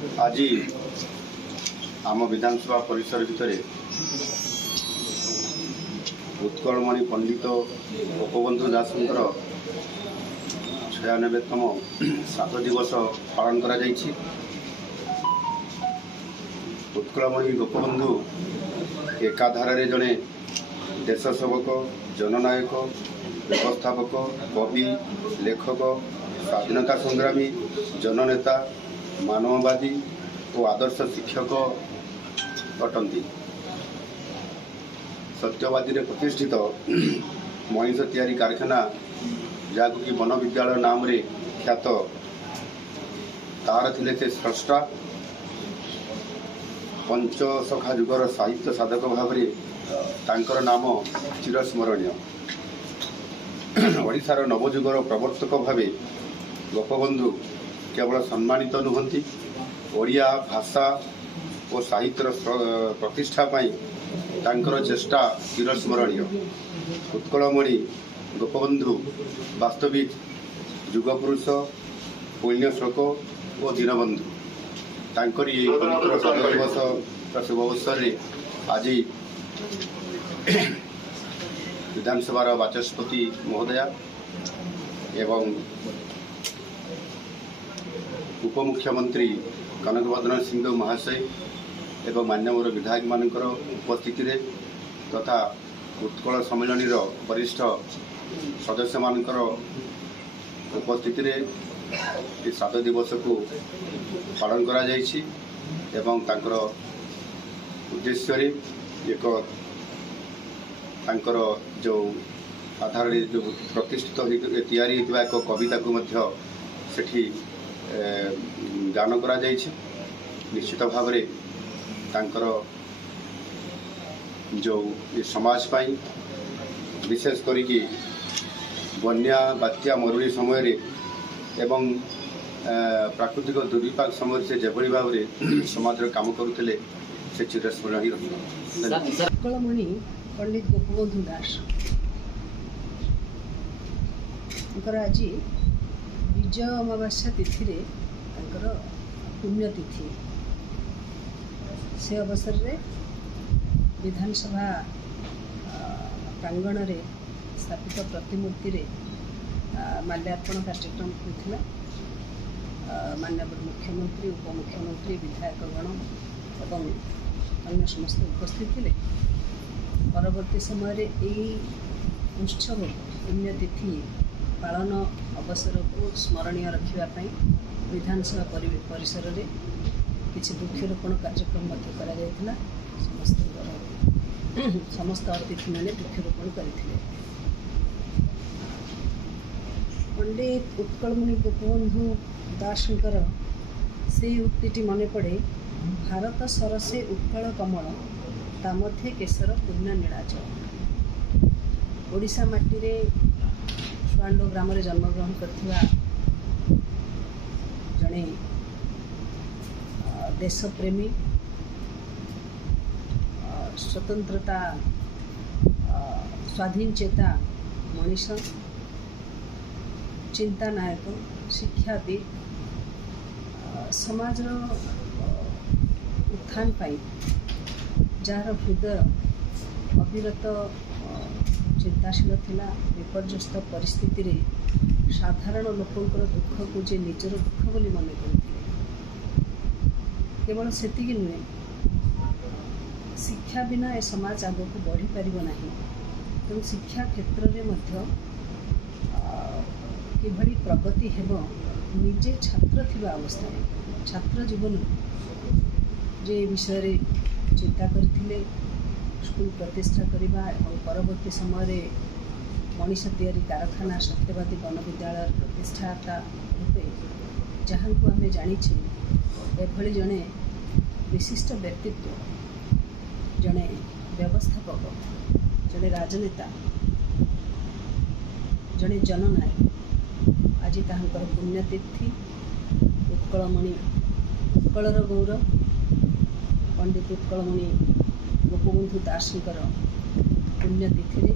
आज आम विधानसभा परिसर भितर उत्कलमणि पंडित गोपबंधु दासंकर 96तम श्राद्ध दिवस पालन करा जायछि। उत्कलमणि गोपबंधु एकाधारे जड़े देश सेवक, जननायक, व्यवस्थापक, कवि, लेखक, स्वाधीनता संग्रामी, जननेता, मानववादी और आदर्श शिक्षक अटंती। सत्यवादी रे प्रतिष्ठित मनीष तैयारी कारखाना जहाँ कि वन विद्यालय नाम रे ख्यात तार थिले से स्रष्टा पंचसखा जुगर साहित्य साधक भाव में तांकर नाम चिरस्मरणीय। ओडिशार नवजुगर प्रवर्तक भावे गोपबंधु केवल सम्मानित नुहंती, ओडिया भाषा और साहित्यर प्रतिष्ठा पाई तांकर चेष्टा चिरस्मरणीय। उत्कलमणि गोपबंधु वास्तविक युगपुरुष, पुण्यश्लोक और दीनबंधु। तांकरी पवित्र श्राद्ध दिवस शुभ अवसर में आज विधानसभा बाचस्पति महोदया एवं उपमुख्यमंत्री कनकवदन सिंह महाशय एवं मान्यवर विधायक मानकर उपस्थिति रे तथा उत्कल सम्मेलन वरिष्ठ सदस्य मानकर उपस्थिति रे श्राद्ध दिवस को पालन करा जायछि एवं तांकर उद्देश्य रे एक तांकर जो आधार जो प्रतिष्ठित तैयारी होता एक कविता को मध्य सेठी गान करा जायछि। निश्चित भाव रे तांकर जो समाज पाई विशेष करिकी बन्या, बात्या, मरुड़ी समय रे एवं प्राकृतिक दुर्विपाक समय से जेभली भाव में समाज काम करुले से चिरस्मरणीय रही। उत्कलमणि पंडित गोपबंधु दास आज विजय अमावास्या तिथि रे पुण्यतिथि से अवसर रे विधानसभा प्रांगण रे स्थापित प्रतिमूर्ति रे माल्यार्पण कार्यक्रम होता। माननीय मुख्यमंत्री, उपमुख्यमंत्री, विधायकगण एवं अन्य समस्त उपस्थित थे। परवर्ती समय रे यही उत्सव पुण्यतिथि पालन अवसर को स्मरणीय रखापी विधानसभा परिसर रे किसी वृक्षरोपण कार्यक्रम करा जायतिला। समस्त अतिथि मैंने वृक्षरोपण करथिले। पंडित उत्कलमणि गोपबंधु दासंकर से उक्तिटी मन पड़े, भारत सरसे उत्कल कमल ता मध्य केशर पुण्य नीलाचल। ओडिशा माटी रे सुआंडो ग्राम रे जन्मग्रहण करथिबा जड़े देशप्रेमी, स्वतंत्रता स्वाधीन चेता मनीष, चिंता नायक, शिक्षाविद, समाज उत्थान पाई जार हृदय अविरत चिंताशील थिला। विपर्यस्त परिस्थिति रे साधारण लोकंकर दुख को जे निजर दुख बोली मन करथिले। केवल सेतिकी नुहे, शिक्षा बिना ए समाज आग को बढ़ी पारिबो नाही। तेणु शिक्षा क्षेत्र में किभली प्रगति हेब निजे छात्र थिबा अवस्था छात्र जीवन जे विषय रे चिंता करथिले। स्कूल प्रतिष्ठा करवा और परवर्ती समय मनीष तैयारी कारखाना, सत्यवादी वन विद्यालय प्रतिष्ठाता रूपे जहाँ को आम जाचे एभली जड़े विशिष्ट व्यक्तित्व, जड़े व्यवस्थापक, जड़े राजनेता, जड़े जननायक। आज तांकर पुण्यतिथि उत्कलमणि, उत्कलर गौरव पंडित उत्कलमणि गोपबंधु दासंकर पुण्यतिथि रे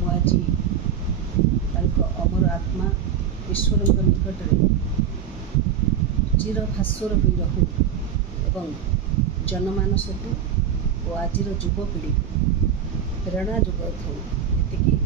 मु आज अमर आत्मा ईश्वर निकट में चिर भास्वर हो रहू ଏବଂ ଜନମାନସକୁ ଓ ଆଜିର ଯୁବପିଢ଼ିକୁ ପ୍ରେରଣା ଯୋଗାଉଥାଉ। ଏତିକି